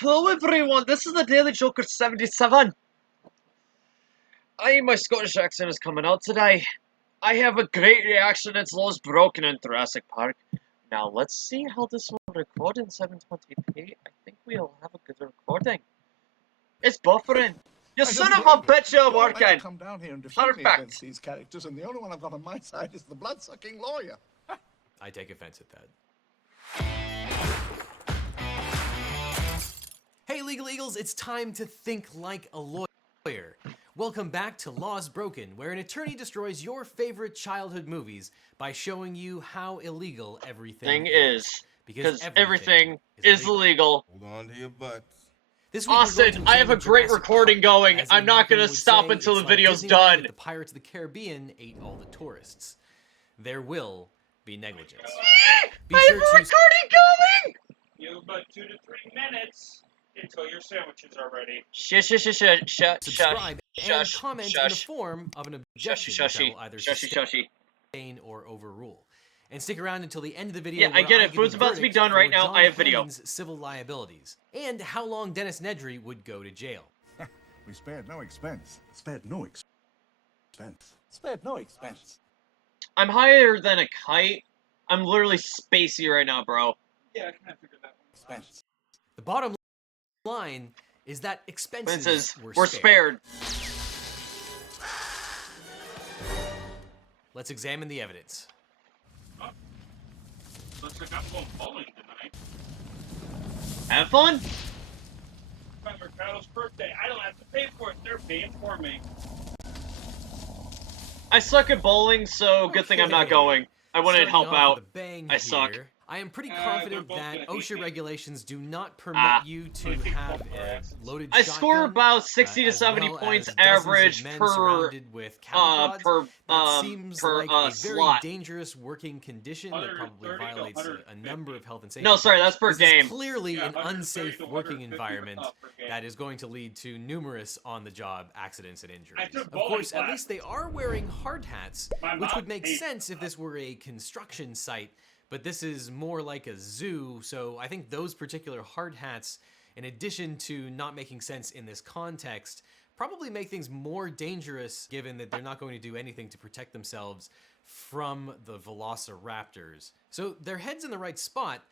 Hello everyone, this is the Daily Joker 77. My Scottish accent is coming out today. I have a great reaction, it's Lost Broken in Jurassic Park. Now let's see how this will record in 720p. I think we'll have a good recording. It's buffering. You son of a bitch, you're working! Come down here and defend me Perfect. against these characters, and the only one I've got on my side is the blood-sucking lawyer. I take offense at that. Hey, Legal Eagles, it's time to think like a lawyer. Welcome back to Laws Broken, where an attorney destroys your favorite childhood movies by showing you how illegal everything is. Because everything is illegal. Hold on to your butts. This week Austin, I have a great recording going. I'm not going to stop until the video's done. The Pirates of the Caribbean ate all the tourists. There will be negligence. I have a recording going! You have about 2 to 3 minutes until your sandwiches are ready. Shush. Subscribe and comment in the form of an objection that will either sustain or overrule. And stick around until the end of the video. Yeah, I get it. Food's about to be done right now. I have video. Civil liabilities and how long Dennis Nedry would go to jail. We spared no expense. Spared no expense. Spared no expense. I'm higher than a kite. I'm literally spacey right now, bro. Yeah, I kind of figured that one. Expense. The bottom line is that expenses were spared. Let's examine the evidence. Looks like I'm going bowling tonight. Have fun? It's my Mercado's birthday. I don't have to pay for it. They're paying for me. I suck at bowling, so good thing I'm not going. I wanted to help out. I suck. I am pretty confident that OSHA regulations do not permit you to have a loaded I shotgun, score about 60 to 70 points average per seems like a very dangerous working condition that probably violates a number of health and safety. No, sorry, that's per game. This is clearly an unsafe working environment that is going to lead to numerous on-the-job accidents and injuries. Of course, at least they are wearing hard hats, which would make sense if this were a construction site. But this is more like a zoo, so I think those particular hard hats, in addition to not making sense in this context, probably make things more dangerous given that they're not going to do anything to protect themselves from the velociraptors. So their head's in the right spot,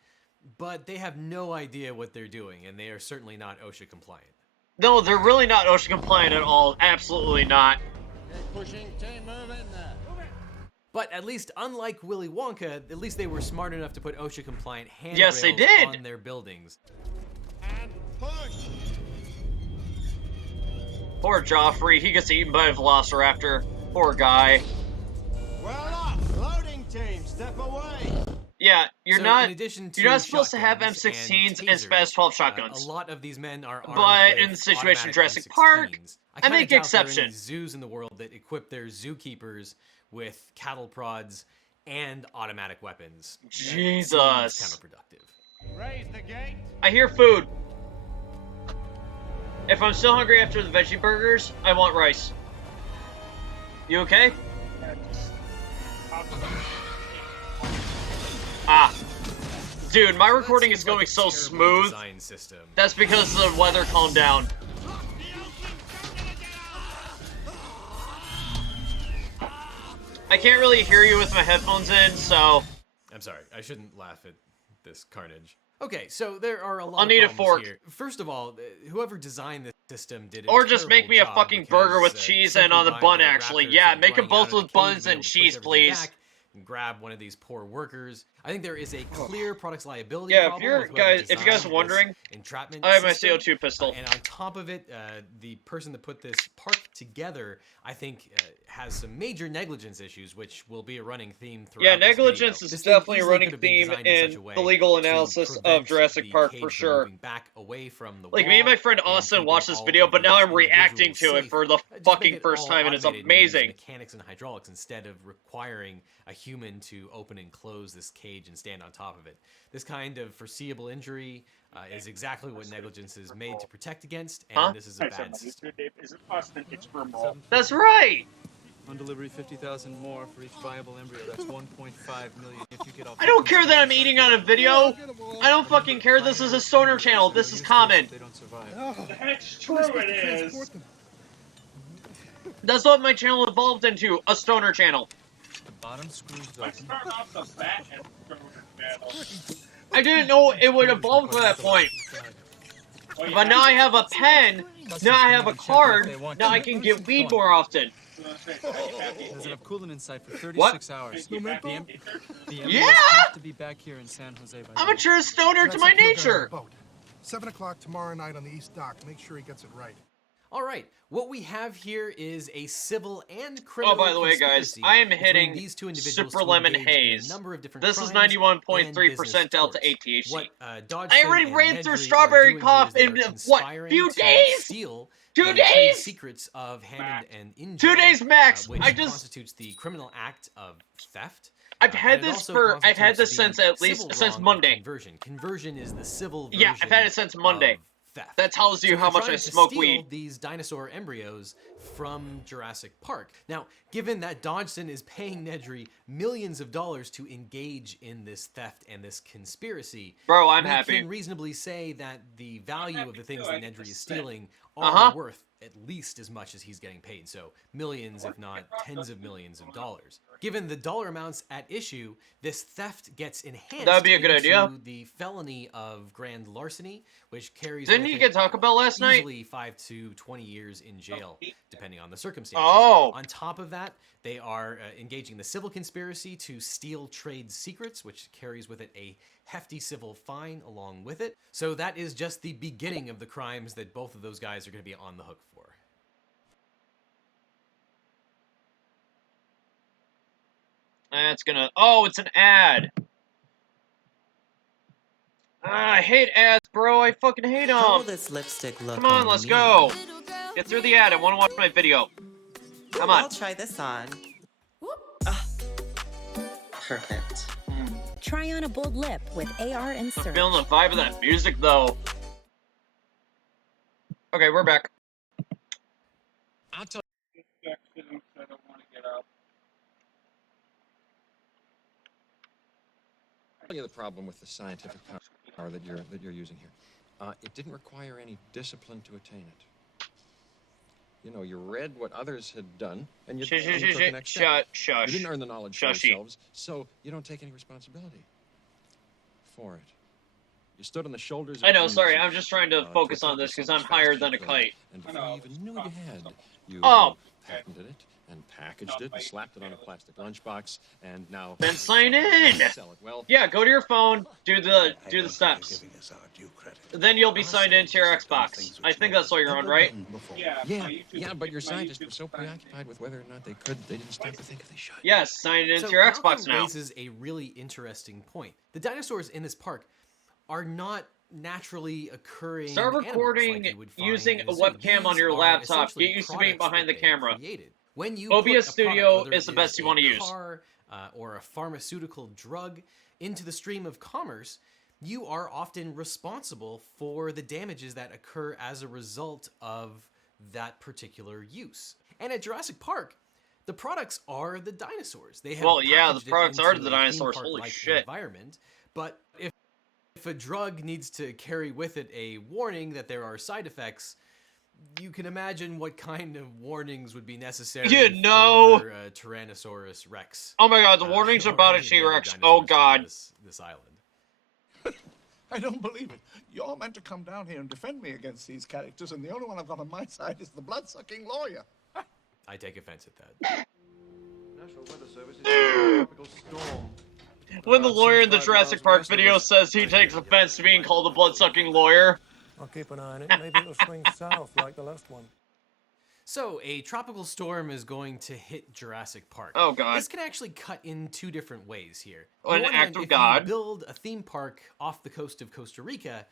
but they have no idea what they're doing, and they are certainly not OSHA compliant. No, they're really not OSHA compliant at all. Absolutely not. Pushing, move in there. But at least, unlike Willy Wonka, at least they were smart enough to put OSHA-compliant handrails Yes, they did. on their buildings. And push. Poor Joffrey, he gets eaten by a velociraptor. Poor guy. Well up, loading team, step away. Yeah, you're not supposed to have shotguns M16s and tasers, Spaz 12 shotguns. A lot of these men are armed But with in the situation of Jurassic automatic Park, M16s. I make kinda doubt there are exception. any zoos in the world that equip their zookeepers with cattle prods and automatic weapons. That Jesus. seems counterproductive. Raise the gate. I hear food. If I'm still hungry after the veggie burgers, I want rice. You okay? Ah. Dude, my recording is going so smooth. That's because the weather calmed down. I can't really hear you with my headphones in, so... I'm sorry, I shouldn't laugh at this carnage. Okay, so there are a lot I'll of need a problems fork. here. First of all, whoever designed this system did Or just make me a fucking burger with cheese and on the bun, actually. Yeah, make them both with buns and cheese, please. And grab one of these poor workers. I think there is a clear products liability Yeah, problem if you guys are wondering, entrapment I have my system. CO2 pistol. And on top of it, the person that put this park together, I think, has some major negligence issues, which will be a running theme throughout Yeah, this negligence video. is definitely a running theme in the the legal analysis of Jurassic Park, for sure. Back away from the Like, me and my friend Austin watched this video, but now I'm reacting to it for the fucking first time, and it's amazing. Mechanics and hydraulics instead of requiring a human to open and close this cage and stand on top of it. This kind of foreseeable injury is exactly what negligence is made to protect against, and this is a bad system. Is it Austin? It's Vermont. That's right! On delivery, 50,000 more for each viable embryo. That's 1.5 million if you get off. I don't care that I'm eating on a video. I don't fucking care. This is a stoner channel. This is common. They don't survive. That's true, it is. That's what my channel evolved into, a stoner channel. The bottom screws Let's open. turn off the bat and throw the battle. I didn't know it would evolve to that point. Oh, But now I have a pen, now I have a card, now I can get weed more often. There's enough coolant inside for 36 What? hours. No The menthol? embryos Yeah! have to be back here in San Jose by I'm a true stoner to my nature. 7 o'clock tomorrow night on the East Dock. Make sure he gets it right. All right, what we have here is a civil and criminal Oh, by the way, guys, conspiracy I am between hitting these two individuals Super to Lemon engage in a Haze. number of different This is crimes 91.3% and Delta business ATHC. torts. What, I already Dodgson ran and through Nedry Strawberry are doing Cough here is they in, are what, conspiring few to days? steal 2 the trade days? secrets of Hammond and Inge, 2 days max. which I just, constitutes the criminal act of theft. I've had and it this also for, I've had this constitutes since the at least, civil since wrong of Monday. Conversion. Conversion is the civil Yeah, I've had it version since Monday. of theft. That tells you So how they're much trying I to smoke steal weed. these dinosaur embryos from Jurassic Park. Now, given that Dodgson is paying Nedry millions of dollars to engage in this theft and this conspiracy, Bro, I'm we happy. can reasonably say that the value of the things that Nedry is stealing are Uh-huh. worth at least as much as he's getting paid. So millions, if not tens of millions of dollars. Given the dollar amounts at issue, this theft gets enhanced That'd be a good into idea. the felony of grand larceny, which carries Didn't with you it get Taco Bell last night? easily 5 to 20 years in jail, depending on the circumstances. Oh. On top of that, they are engaging in the civil conspiracy to steal trade secrets, which carries with it a hefty civil fine along with it. So that is just the beginning of the crimes that both of those guys are going to be on the hook for. That's gonna, oh, it's an ad. Ah, I hate ads, bro. I fucking hate them. How will this lipstick look Come on, let's me? go. Get through the ad. I want to watch my video. Come on. I'll try this on. Ah, perfect. Try on a bold lip with AR I'm insert. feeling the vibe of that music, though. Okay, we're back. I'll tell I don't want to get up. you the problem with the scientific power that you're using here. It didn't require any discipline to attain it. You know, you read what others had done, and you took the next step. Shush. You didn't earn the knowledge for Shushy. yourselves, so you don't take any responsibility for it. You stood on the shoulders of I know, sorry, geniuses, I'm just trying to focus on this because I'm higher than a kite. And before you even knew you had, you patented it and packaged it and slapped it on a plastic lunchbox, and now Then sign in! sell it. Well, Yeah, go to your phone, do the steps. Then you'll be signed into your Xbox. I think that's what you're on, right? Yeah, but your scientists were so preoccupied with whether or not they could, they didn't stop to think if they should. Yes, sign into So your Malcolm Xbox now. raises a really interesting point. The dinosaurs in this park are not naturally occurring Start animals recording like you would find using in a zoo. webcam on These your are laptop. essentially Get used to being products behind that the they have camera. created. When you OBS put a product, Studio whether is the it best you a want to use. car, or a pharmaceutical drug into the stream of commerce, you are often responsible for the damages that occur as a result of that particular use. And at Jurassic Park, the products are the dinosaurs. They have Well, yeah, the packaged it products are into the a theme dinosaurs. Holy park-like shit. environment. But if a drug needs to carry with it a warning that there are side effects, you can imagine what kind of warnings would be necessary You know. for Tyrannosaurus Rex. Oh my god, the warnings or about a any of the other T-Rex. dinosaurs Oh on god. This island. I don't believe it. You're meant to come down here and defend me against these characters, and the only one I've got on my side is the blood-sucking lawyer. I take offense at that. National Weather Service is a tropical storm. When the lawyer in the Jurassic Park video says he takes offense to being called a blood-sucking lawyer. I'll keep an eye on it. Maybe it'll swing south like the last one. So, a tropical storm is going to hit Jurassic Park. Oh, God. This can actually cut in two different ways here. An On one act hand, of if God. you build a theme park off the coast of Costa Rica,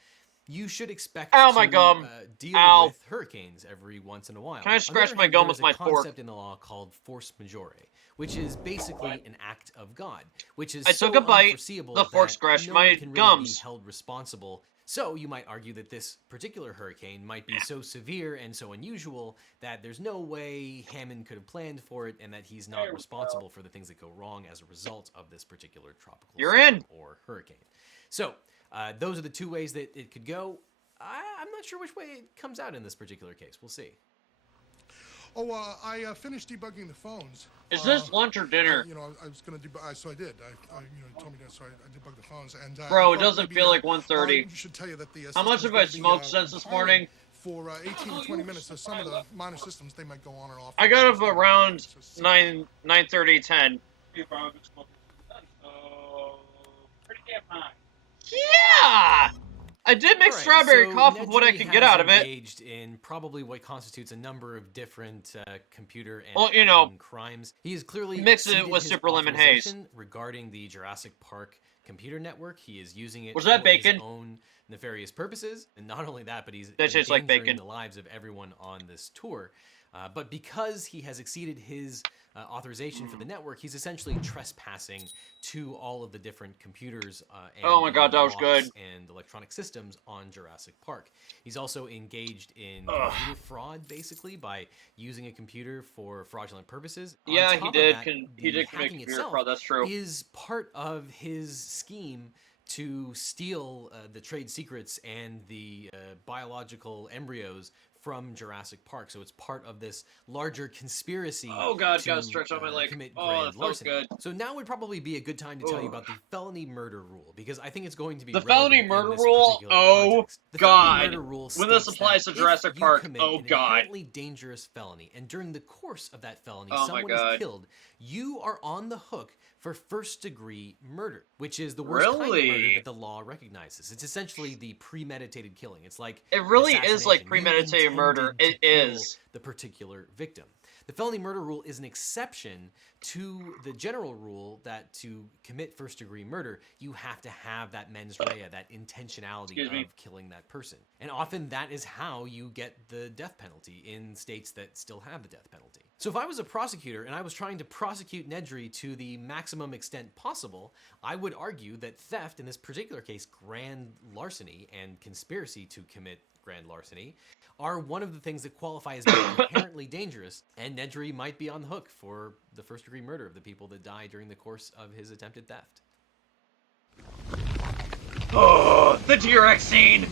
you should expect Ow, to my gum. deal Ow. with hurricanes every once in a while. Can I On the scratch other my hand, gum there with is my a fork? concept in the law called force majeure, which is basically an act of God, which is I so took a bite, unforeseeable the fork that scratched no my one can really gums. be held responsible So you might argue that this particular hurricane might be so severe and so unusual that there's no way Hammond could have planned for it, and that he's not responsible for the things that go wrong as a result of this particular tropical storm or hurricane. So those are the two ways that it could go. I'm not sure which way it comes out in this particular case. We'll see. Oh, I finished debugging the phones. Is this lunch or dinner? I was going to debug, so I did. You told me that, so I debugged the phones. And bro, it doesn't feel like 1:30. Should tell you that the how much have I smoked since this morning? For 18 to 20 minutes. So some of the minor systems, they might go on and off. I got up around 9:30, 10. Pretty damn high. Yeah! I did make strawberry coffee with what I could get out of it. Engaged in probably what constitutes a number of different computer and crimes. He is clearly mix it with super lemon haze regarding the Jurassic Park computer network. He is using it for his own nefarious purposes, and not only that, but he's endangering the lives of everyone on this tour. But because he has exceeded his authorization for the network, he's essentially trespassing to all of the different computers and oh my god, that was good. And electronic systems on Jurassic Park. He's also engaged in computer fraud, basically, by using a computer for fraudulent purposes. Yeah, he did commit computer fraud, that's true. Is part of his scheme to steal the trade secrets and the biological embryos from Jurassic Park. So it's part of this larger conspiracy. Oh god, gotta stretch out my leg. Oh, that feels good. So now would probably be a good time to tell you about the felony murder rule, because I think it's going to be the felony murder rule. Oh god, when this applies to Jurassic Park, oh god, inherently dangerous felony, and during the course of that felony, someone is killed, you are on the hook for first-degree murder, which is the worst kind of murder that the law recognizes. It's essentially the premeditated killing. It's like it really is like premeditated murder. It is the particular victim. The felony murder rule is an exception to the general rule that to commit first-degree murder, you have to have that mens rea, that intentionality of killing that person. And often that is how you get the death penalty in states that still have the death penalty. So if I was a prosecutor and I was trying to prosecute Nedry to the maximum extent possible, I would argue that theft, in this particular case, grand larceny and conspiracy to commit grand larceny, are one of the things that qualify as being inherently dangerous, and Nedry might be on the hook for the first-degree murder of the people that die during the course of his attempted theft. Oh, the T-Rex scene!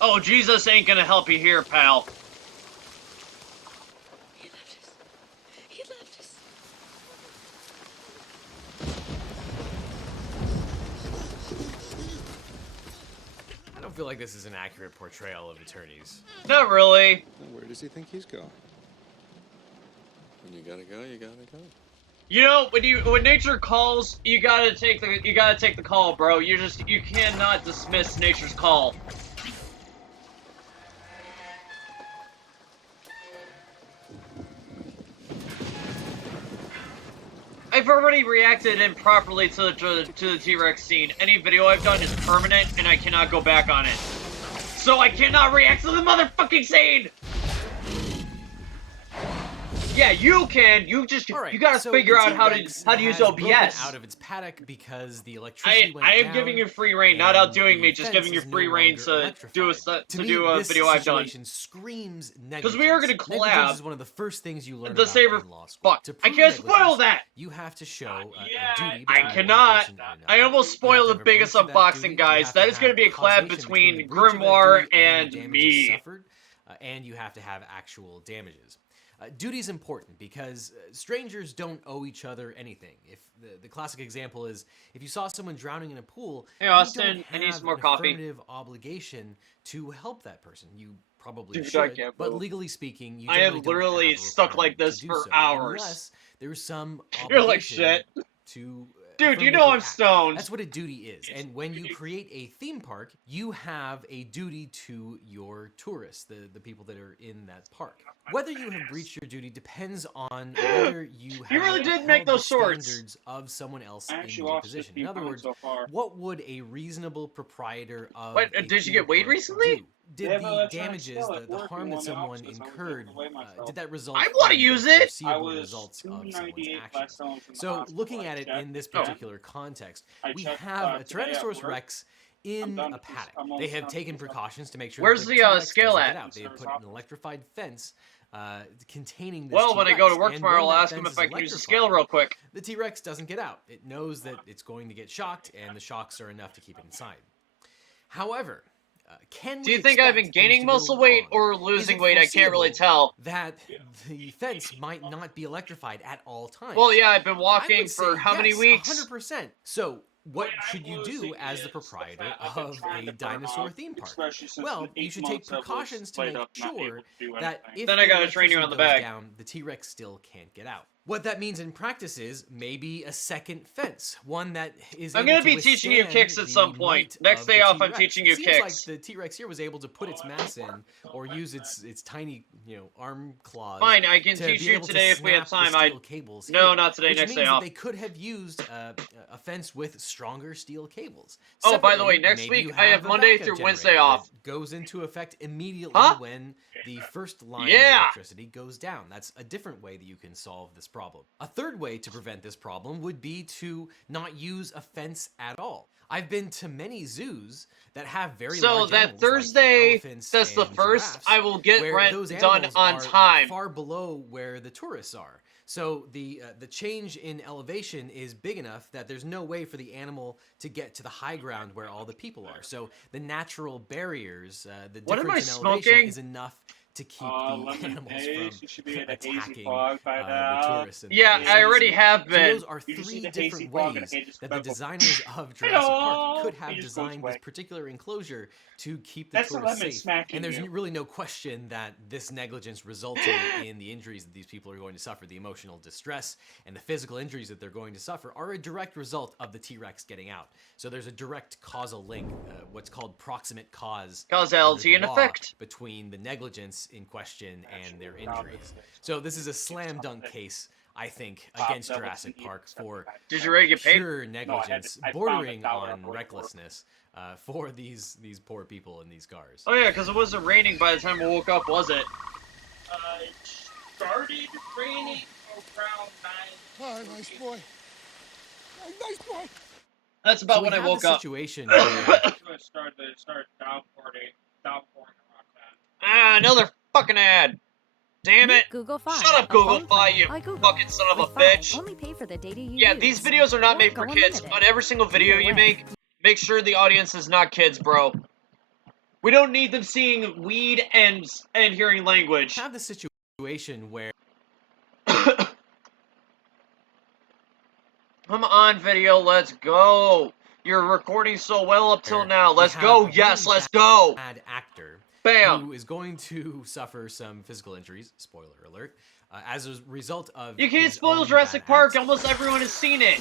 Oh, Jesus ain't gonna help you here, pal. He left us. I don't feel like this is an accurate portrayal of attorneys. Not really. Where does he think he's going? When you gotta go, you gotta go. You know, when nature calls, you gotta take the call, bro. You cannot dismiss nature's call. I've already reacted improperly to the T-Rex scene. Any video I've done is permanent, and I cannot go back on it. So I cannot react to the motherfucking scene! Yeah, you can. You gotta figure out how to use OBS. Out of its paddock because the electricity went I am down, giving you free reign, not outdoing me. Just giving you free reign to do a video I've done. Screams negligence. Because we are gonna collab. Negligence is one of the first things you learn the about saber. in law school. Fuck! I can't spoil that. You have to show a duty. I cannot. I almost spoiled the biggest unboxing, guys. That is gonna be a collab between Grimoire and me. And you have to have actual damages. Duty is important because strangers don't owe each other anything. If the classic example is if you saw someone drowning in a pool, hey Austin, you don't I need have some more an coffee. affirmative obligation to help that person. You probably should, but legally speaking, you I am literally stuck like this for hours. Unless there's some You're like shit. To dude, you know I'm stoned. That's what a duty is. And when you create a theme park, you have a duty to your tourists, the people that are in that park. Whether you have breached your duty depends on whether you have really did make those standards of someone else in your position. In other words, what would a reasonable proprietor of did you get weighed recently? did the damages, the harm that someone incurred, did that result? I want to use it. Foreseeable results of someone's actions. So, looking at it in this particular context, we have a Tyrannosaurus Rex in a paddock. They have taken precautions to make sure. Where's that the T-Rex scale doesn't at? get out. They have put an electrified fence containing this Well, when I go to T-Rex, work and tomorrow, when I'll that ask him fence if I is can use the electrified, scale real quick. the T-Rex doesn't get out. It knows that it's going to get shocked, and the shocks are enough to keep it inside. However, do you think I've been gaining muscle weight or losing weight? I can't really tell. That the fence might not be electrified at all times. Well, yeah, I've been walking for how many weeks? 100%. So, what should you do as the proprietor of a dinosaur theme park? Well, you should take precautions to make sure that if then I gotta the train you on the electricity back. goes down, the T-Rex still can't get out. What that means in practice is maybe a second fence, one that is. I'm gonna be teaching you kicks at some point. Next day off, I'm teaching you kicks. kicks. Like the T-Rex here was able to put its mass in, or use its tiny, arm claws. Fine, I can to teach be you able to today if we have snap the time. steel cables No, here, not today. which Next means day that off. they could have used a fence with stronger steel cables. Oh, by the way, Separately, next maybe week you I have a Monday backup through Wednesday generator off. that goes into effect immediately when the first line of electricity goes down. That's a different way that you can solve this problem. A third way to prevent this problem would be to not use a fence at all. I've been to many zoos that have very large that animals, Thursday, like elephants that's the and first, giraffes, I will get where rent those done animals on are time. far below where the tourists are. So the change in elevation is big enough that there's no way for the animal to get to the high ground where all the people are. So the natural barriers, the difference in elevation is enough to keep the animals from attacking the tourists. Yeah, I already have been. So those are three different ways that the designers of Jurassic Park could have designed this particular enclosure to keep the tourists safe. And there's really no question that this negligence resulted in the injuries that these people are going to suffer. The emotional distress and the physical injuries that they're going to suffer are a direct result of the T-Rex getting out. So there's a direct causal link, what's called proximate cause. Causality and effect. Between the negligence in question and their injuries. So this is a slam dunk case, I think, against Jurassic Park for pure negligence, bordering on recklessness for these poor people in these cars. Oh yeah, because it wasn't raining by the time we woke up, was it? It started raining around 9. Oh, nice boy. Oh, nice boy. That's about so when I woke up. up. Situation It started downpouring around 10. Another fucking ad. Damn it. Google Fi. Shut up, Google Fi, you fucking son of a bitch. Only pay for the data you Yeah, use. these videos are not made for Go kids. unlimited. On every single video you make sure the audience is not kids, bro. We don't need them seeing weed and hearing language. Have the situation where Come on, video, let's go. You're recording so well up till now. Let's go. Yes, let's go. Bad actor. Bam. Who is going to suffer some physical injuries, spoiler alert, as a result of You can't spoil Jurassic Park, almost everyone has seen it.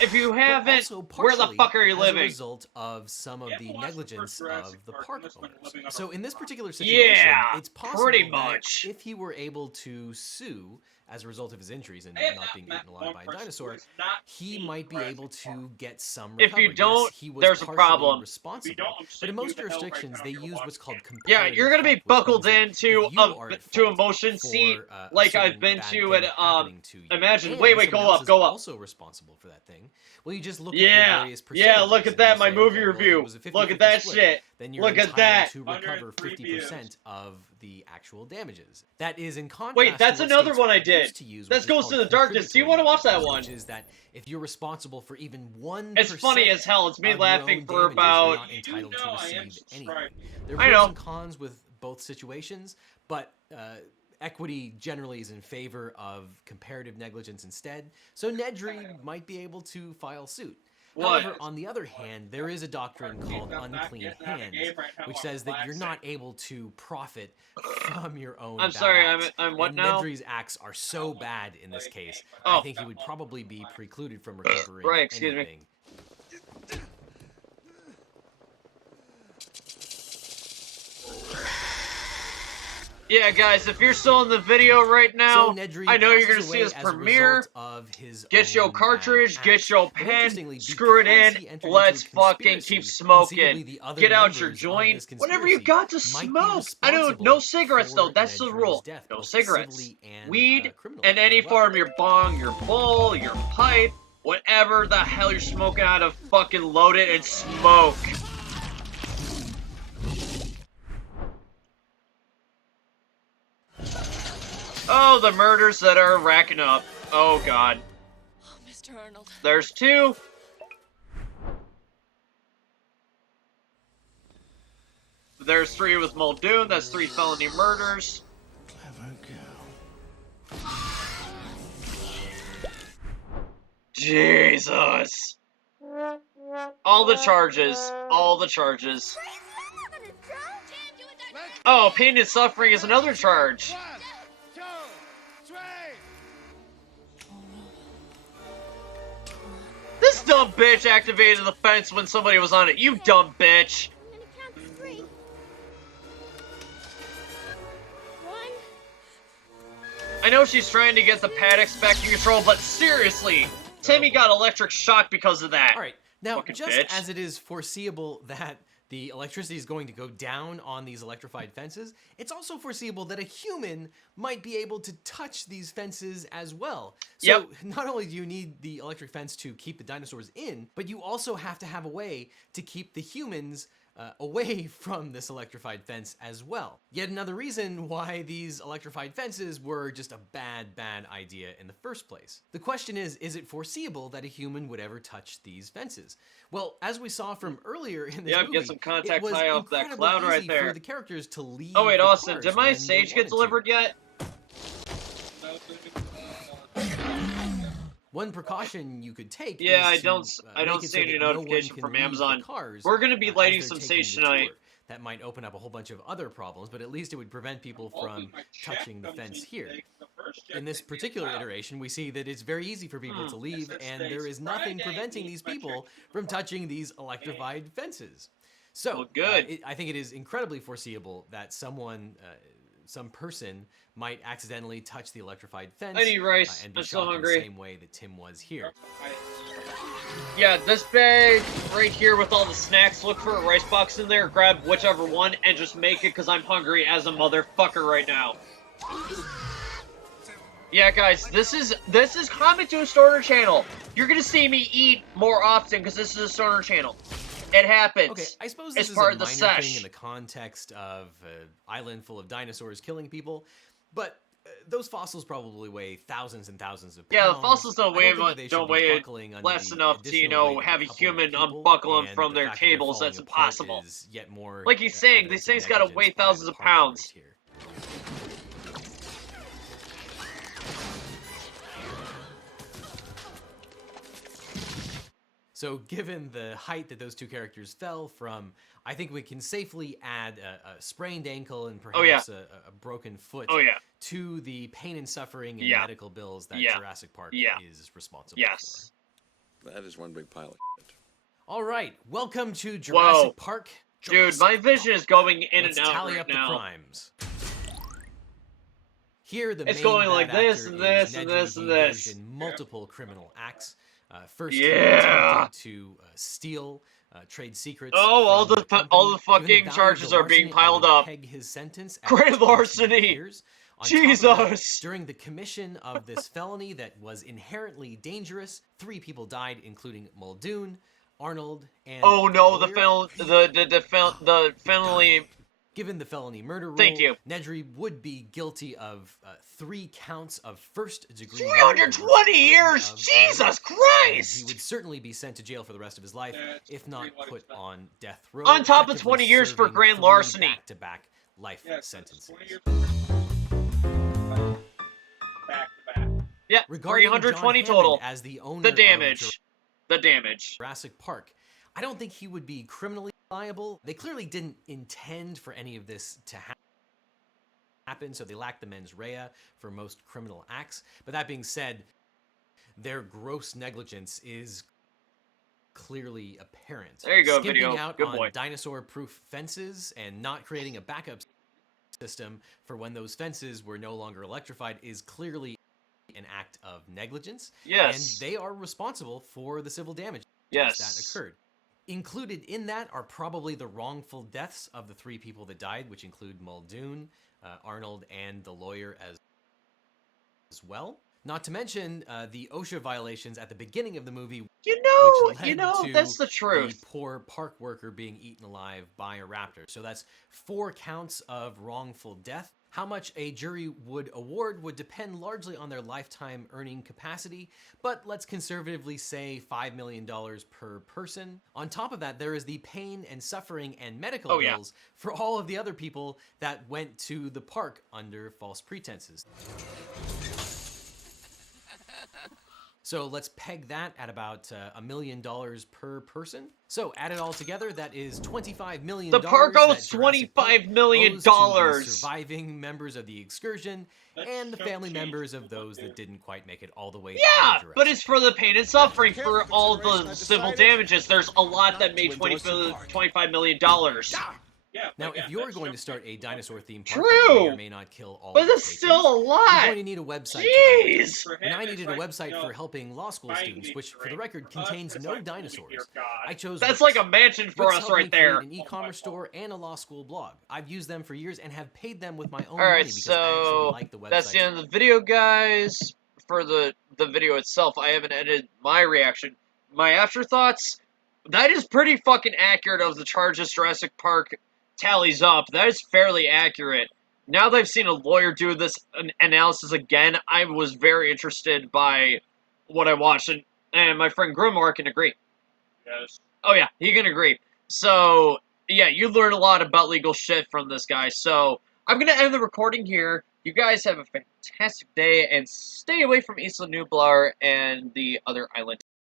If you haven't, where the fuck are you living? As a result of some of the negligence of the park owners. So in this particular situation, it's possible pretty much. that if he were able to sue as a result of his injuries and not being eaten alive by a dinosaur, he might be able to get some recovery. If you don't, yes, he was there's a problem. Responsible. But in most jurisdictions, they use what's called comparative. Yeah, you're gonna be effect, buckled into to a motion for, seat like I've been to at Imagine. And Wait, go up, go up. Also responsible for that thing. Well, you just look at the various look at that, my movie review. Look at that shit. Then you're look at that. To recover 50% of the actual damages. That is in contrast. Wait, that's another one I did. That goes to the darkness. Do you want to watch that one? Which is that if you're responsible for even 1%, it's funny as hell. It's me laughing for about. You're not entitled to receive anything. There are pros and cons with both situations, but equity generally is in favor of comparative negligence instead. So Nedry might be able to file suit. However, on the other hand, there is a doctrine called unclean hands, which says that you're not able to profit from your own. I'm sorry, acts. I'm what and now? Nedry's acts are so bad in this case. I think he would probably be precluded from recovering excuse anything. me. Yeah, guys, if you're still in the video right now, I know you're gonna see his premiere. Get your cartridge, get your pen, screw it in, let's fucking keep smoking. Get out your joint, whatever you got to smoke. I don't, no cigarettes though, that's the rule. No cigarettes. Weed, and any form, your bong, your bowl, your pipe, whatever the hell you're smoking out of, fucking load it and smoke. Oh, the murders that are racking up. Oh, God. Oh, Mr. Arnold. There's 2. There's 3 with Muldoon. That's 3 felony murders. Clever girl. Jesus. All the charges. All the charges. Oh, pain and suffering is another charge. This dumb bitch activated the fence when somebody was on it. You dumb bitch. I know she's trying to get the paddocks back in control, but seriously, Timmy got electric shock because of that. All right, now fucking just bitch. as it is foreseeable that the electricity is going to go down on these electrified fences, it's also foreseeable that a human might be able to touch these fences as well. So not only do you need the electric fence to keep the dinosaurs in, but you also have to have a way to keep the humans away from this electrified fence as well. Yet another reason why these electrified fences were just a bad idea in the first place. The question is it foreseeable that a human would ever touch these fences? Well, as we saw from earlier in this movie, get some contact it was high off that cloud incredibly right easy there. for the characters to leave. Oh wait, the Austin, cars did my when sage they get delivered yet? One precaution you could take Yeah, is I don't see any notification from Amazon. We're gonna be lighting some sage tonight. That might open up a whole bunch of other problems, but at least it would prevent people from touching the fence here. In this particular iteration, we see that it's very easy for people to leave, and there is nothing preventing these people from touching these electrified fences. So, I think it is incredibly foreseeable that someone, some person, might accidentally touch the electrified fence I need rice. and be I'm so shot in hungry. the same way that Tim was here. Yeah, this bag right here with all the snacks, look for a rice box in there, grab whichever one, and just make it because I'm hungry as a motherfucker right now. Yeah, guys, this is comment to a stoner channel. You're gonna see me eat more often because this is a stoner channel. It happens. Okay, I suppose this it's is part a of the minor sesh. thing in the context of an island full of dinosaurs killing people, but those fossils probably weigh thousands and thousands of pounds. Yeah, the fossils don't weigh less less enough to, you know, have a human unbuckle them from their cables. That's impossible. Like he's saying, these things gotta weigh thousands of pounds. So given the height that those two characters fell from, I think we can safely add a sprained ankle and perhaps a broken foot to the pain and suffering and medical bills that Jurassic Park is responsible for. That is one big pile of shit. All right, welcome to Jurassic Park. Dude, my vision is going in Let's and out tally right up now. The crimes. Here, the it's main going like bad this actor and this is and Nedry. this He and engaged this. in multiple criminal acts. First, he attempted to steal trade secrets. Oh, all the fucking charges are being piled up. His sentence Grand larceny. Jesus! During the commission of this felony that was inherently dangerous, 3 people died, including Muldoon, Arnold, and oh no, the felony. Given the felony murder rule, Nedry would be guilty of 3 counts of first-degree murder. 320 years! Jesus Christ! He would certainly be sent to jail for the rest of his life, if not put on death row. On top of 20 years for grand larceny. Back-to-back life sentences. Yeah, 320 total. As the owner the damage. Jurassic Park. I don't think he would be criminally liable. They clearly didn't intend for any of this to happen, so they lack the mens rea for most criminal acts. But that being said, their gross negligence is clearly apparent. There you go, Skimping video. out Good on boy. dinosaur-proof fences and not creating a backup system for when those fences were no longer electrified is clearly an act of negligence. Yes. And they are responsible for the civil damage Yes. that occurred. Included in that are probably the wrongful deaths of the 3 people that died, which include Muldoon, Arnold, and the lawyer as well. Not to mention the OSHA violations at the beginning of the movie, which led to that's the truth. the poor park worker being eaten alive by a raptor. So that's 4 counts of wrongful death. How much a jury would award would depend largely on their lifetime earning capacity, but let's conservatively say $5 million per person. On top of that, there is the pain and suffering and medical bills for all of the other people that went to the park under false pretenses. So let's peg that at about $1 million per person. So add it all together, that is $25 million. The park owes $25 million. To the surviving members of the excursion and the family members of those that didn't quite make it all the way through. Yeah, but it's for the pain and suffering for all the civil damages. There's a lot that made $25 million. Now, if you're going to start a dinosaur theme park, True, that may or may not kill all but of the it's still a lot. You're going to need a website. Jeez! And I needed a website for helping law school students, which, for the record, contains no dinosaurs. I chose. That's like a mansion for us right there. An e-commerce store and a law school blog. I've used them for years and have paid them with my own money because I actually like the website. That's the end of the video, guys. For the video itself, I haven't edited my reaction. My afterthoughts. That is pretty fucking accurate of the charges Jurassic Park tallies up. That is fairly accurate. Now that I've seen a lawyer do this analysis again, I was very interested by what I watched, and my friend Grimoire can agree. Yes. Oh yeah, he can agree. So, yeah, you learn a lot about legal shit from this guy, so I'm gonna end the recording here. You guys have a fantastic day, and stay away from Isla Nublar and the other island.